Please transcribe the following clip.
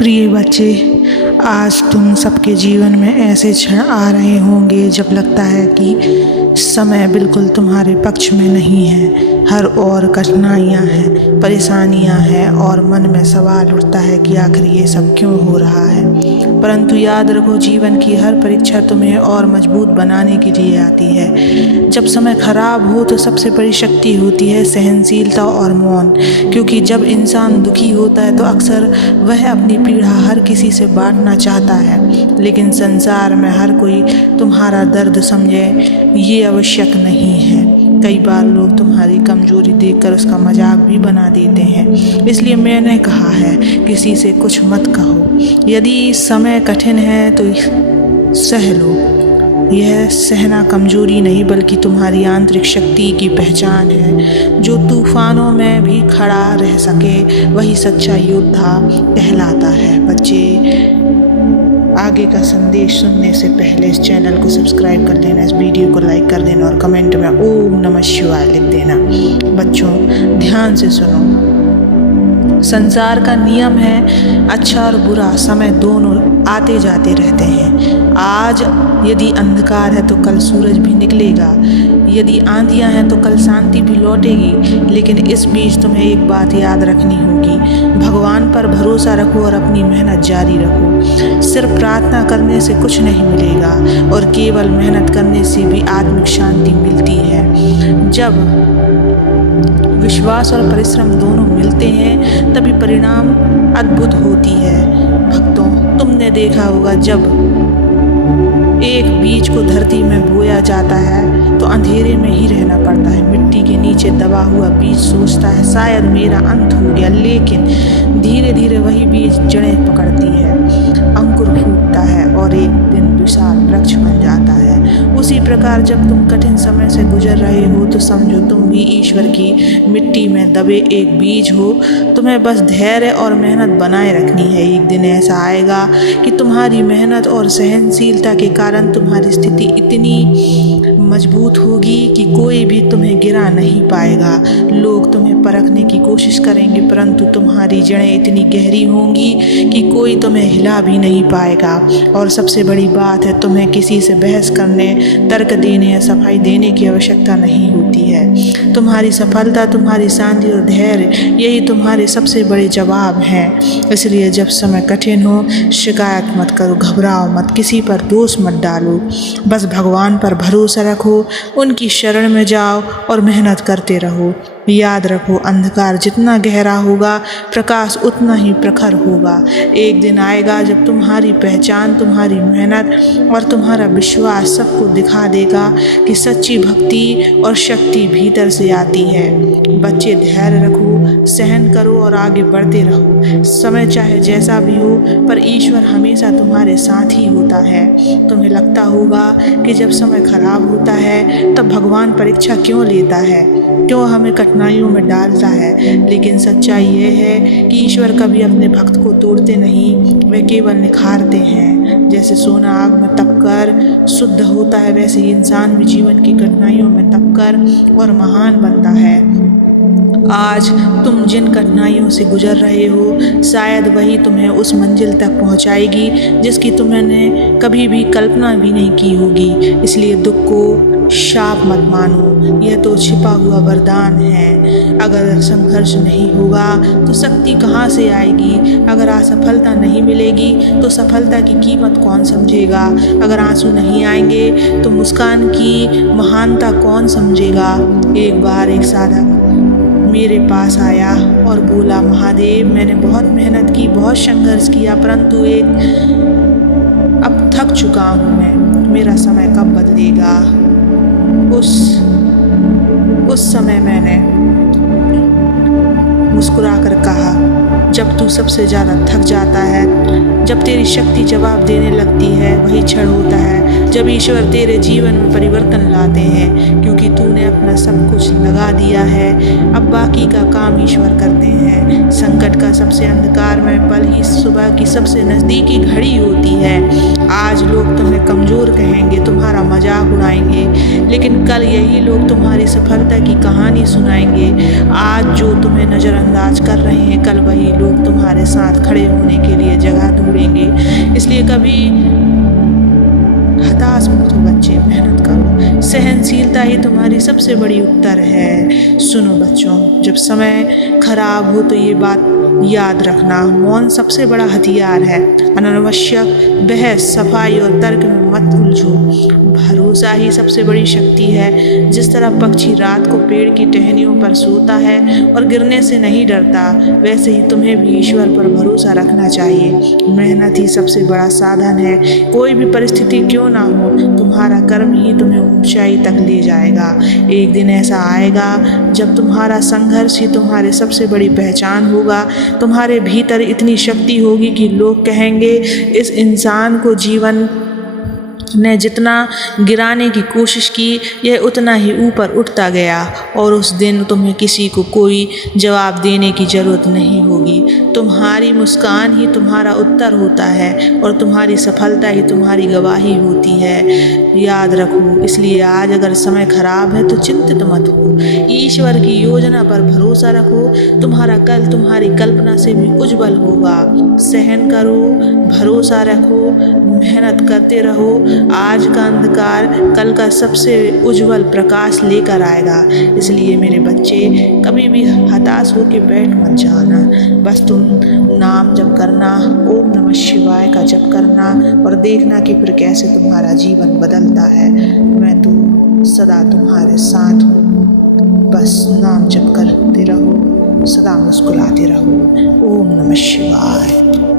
प्रिय बच्चे, आज तुम सबके जीवन में ऐसे क्षण आ रहे होंगे जब लगता है कि समय बिल्कुल तुम्हारे पक्ष में नहीं है। हर ओर कठिनाइयाँ हैं, परेशानियाँ हैं और मन में सवाल उठता है कि आखिर ये सब क्यों हो रहा है। परंतु याद रखो, जीवन की हर परीक्षा तुम्हें और मजबूत बनाने के लिए आती है। जब समय खराब हो तो सबसे बड़ी शक्ति होती है सहनशीलता और मौन, क्योंकि जब इंसान दुखी होता है तो अक्सर वह अपनी पीड़ा हर किसी से बांटना चाहता है, लेकिन संसार में हर कोई तुम्हारा दर्द समझे ये आवश्यक नहीं है। कई बार लोग तुम्हारी कमजोरी देखकर उसका मजाक भी बना देते हैं। इसलिए मैंने कहा है, किसी से कुछ मत कहो। यदि समय कठिन है तो सह लो। यह सहना कमजोरी नहीं बल्कि तुम्हारी आंतरिक शक्ति की पहचान है। जो तूफानों में भी खड़ा रह सके वही सच्चा योद्धा कहलाता है। बच्चे, आगे का संदेश सुनने से पहले इस चैनल को सब्सक्राइब कर लेना, इस वीडियो को लाइक कर देना और कमेंट में ओम नमः शिवाय लिख देना। बच्चों, ध्यान से सुनो। संसार का नियम है, अच्छा और बुरा समय दोनों आते जाते रहते हैं। आज यदि अंधकार है तो कल सूरज भी निकलेगा। यदि आंधियां हैं तो कल शांति भी लौटेगी। लेकिन इस बीच तुम्हें एक बात याद रखनी होगी, भगवान पर भरोसा रखो और अपनी मेहनत जारी रखो। सिर्फ प्रार्थना करने से कुछ नहीं मिलेगा और केवल मेहनत करने से भी आत्मिक शांति मिलती है। जब विश्वास और परिश्रम दोनों मिलते हैं तभी परिणाम अद्भुत होती है। भक्तों, तुमने देखा होगा, जब एक बीज को धरती में बोया जाता है तो अंधेरे में ही रहना पड़ता है। मिट्टी के नीचे दबा हुआ बीज सोचता है शायद मेरा अंत हो गया, लेकिन धीरे धीरे वही बीज जड़ें पकड़ती है, अंकुर फूटता है और एक दिन विशाल वृक्ष बन जाता है। उसी प्रकार जब तुम कठिन समय से गुजर रहे हो तो समझो तुम भी ईश्वर की मिट्टी में दबे एक बीज हो। तुम्हें बस धैर्य और मेहनत बनाए रखनी है। एक दिन ऐसा आएगा कि तुम्हारी मेहनत और सहनशीलता के कारण तुम्हारी स्थिति इतनी मजबूत होगी कि कोई भी तुम्हें गिरा नहीं पाएगा। लोग तुम्हें परखने की कोशिश करेंगे, परंतु तुम्हारी जड़ें इतनी गहरी होंगी कि कोई तुम्हें हिला भी नहीं पाएगा। और सबसे बड़ी बात है, तुम्हें किसी से बहस करने, तर्क देने या सफाई देने की आवश्यकता नहीं होती है। तुम्हारी सफलता, तुम्हारी शांति और धैर्य, यही तुम्हारे सबसे बड़े जवाब हैं। इसलिए जब समय कठिन हो, शिकायत मत करो, घबराओ मत, किसी पर दोष मत डालो। बस भगवान पर भरोसा रखो, उनकी शरण में जाओ और मेहनत करते रहो। याद रखो, अंधकार जितना गहरा होगा प्रकाश उतना ही प्रखर होगा। एक दिन आएगा जब तुम्हारी पहचान, तुम्हारी मेहनत और तुम्हारा विश्वास सबको दिखा देगा कि सच्ची भक्ति और शक्ति भीतर से आती है। बच्चे, धैर्य रखो, सहन करो और आगे बढ़ते रहो। समय चाहे जैसा भी हो, पर ईश्वर हमेशा तुम्हारे साथ ही होता है। तुम्हें लगता होगा कि जब समय खराब होता है तब भगवान परीक्षा क्यों लेता है, क्यों हमें कठिनाइयों में डालता है, लेकिन सच्चाई ये है कि ईश्वर कभी अपने भक्त को तोड़ते नहीं, वे केवल निखारते हैं। जैसे सोना आग में तपकर शुद्ध होता है, वैसे ही इंसान भी जीवन की कठिनाइयों में तपकर और महान बनता है। आज तुम जिन कठिनाइयों से गुजर रहे हो, शायद वही तुम्हें उस मंजिल तक पहुंचाएगी जिसकी तुमने कभी भी कल्पना भी नहीं की होगी। इसलिए दुख को शाप मत मानो, यह तो छिपा हुआ वरदान है। अगर संघर्ष नहीं होगा तो शक्ति कहाँ से आएगी? अगर असफलता नहीं मिलेगी तो सफलता की कीमत कौन समझेगा? अगर आंसू नहीं आएंगे तो मुस्कान की महानता कौन समझेगा? एक बार एक साधक मेरे पास आया और बोला, महादेव, मैंने बहुत मेहनत की, बहुत संघर्ष किया, परंतु अब थक चुका हूँ मैं, मेरा समय कब बदलेगा? उस समय मैंने मुस्कुराकर कहा, जब तू सबसे ज़्यादा थक जाता है, जब तेरी शक्ति जवाब देने लगती है, वही क्षण होता है जब ईश्वर तेरे जीवन में परिवर्तन लाते हैं। क्योंकि तूने अपना सब कुछ लगा दिया है, अब बाकी का काम ईश्वर करते हैं। संकट का सबसे अंधकारमय पल ही सुबह की सबसे नज़दीकी घड़ी होती है। आज लोग तुम्हें कमज़ोर कहेंगे, तुम्हारा मजाक उड़ाएंगे, लेकिन कल यही लोग तुम्हारी सफलता की कहानी सुनाएंगे। आज जो तुम्हें नज़रअंदाज कर रहे हैं, कल वही लोग तुम्हारे साथ खड़े होने के लिए जगह इसलिए कभी हताश मत हो बच्चे, मेहनत करो। सहनशीलता ही तुम्हारी सबसे बड़ी उत्तर है। सुनो बच्चों, जब समय खराब हो तो ये बात याद रखना, मौन सबसे बड़ा हथियार है। अनावश्यक बहस, सफाई और तर्क में मत उलझो। भरोसा ही सबसे बड़ी शक्ति है। जिस तरह पक्षी रात को पेड़ की टहनियों पर सोता है और गिरने से नहीं डरता, वैसे ही तुम्हें भी ईश्वर पर भरोसा रखना चाहिए। मेहनत ही सबसे बड़ा साधन है। कोई भी परिस्थिति क्यों ना हो, तुम्हारा कर्म ही तुम्हें ऊंचाई तक ले जाएगा। एक दिन ऐसा आएगा जब तुम्हारा संघर्ष ही तुम्हारी सबसे बड़ी पहचान होगा। तुम्हारे भीतर इतनी शक्ति होगी कि लोग कहेंगे, इस इंसान को जीवन ने जितना गिराने की कोशिश की, यह उतना ही ऊपर उठता गया। और उस दिन तुम्हें किसी को कोई जवाब देने की ज़रूरत नहीं होगी। तुम्हारी मुस्कान ही तुम्हारा उत्तर होता है और तुम्हारी सफलता ही तुम्हारी गवाही होती है। याद रखो, इसलिए आज अगर समय खराब है तो चिंतित मत हो। ईश्वर की योजना पर भरोसा रखो। तुम्हारा कल तुम्हारी कल्पना से भी उज्जवल होगा। सहन करो, भरोसा रखो, मेहनत करते रहो। आज का अंधकार कल का सबसे उज्जवल प्रकाश लेकर आएगा। इसलिए मेरे बच्चे, कभी भी हताश होकर बैठ मत जाना। बस तुम नाम जप करना, ओम नमः शिवाय का जप करना और देखना कि फिर कैसे तुम्हारा जीवन बदलता है। मैं तो सदा तुम्हारे साथ हूँ। बस नाम जप करते रहो, सदा मुस्कुराते रहो। ओम नमः शिवाय।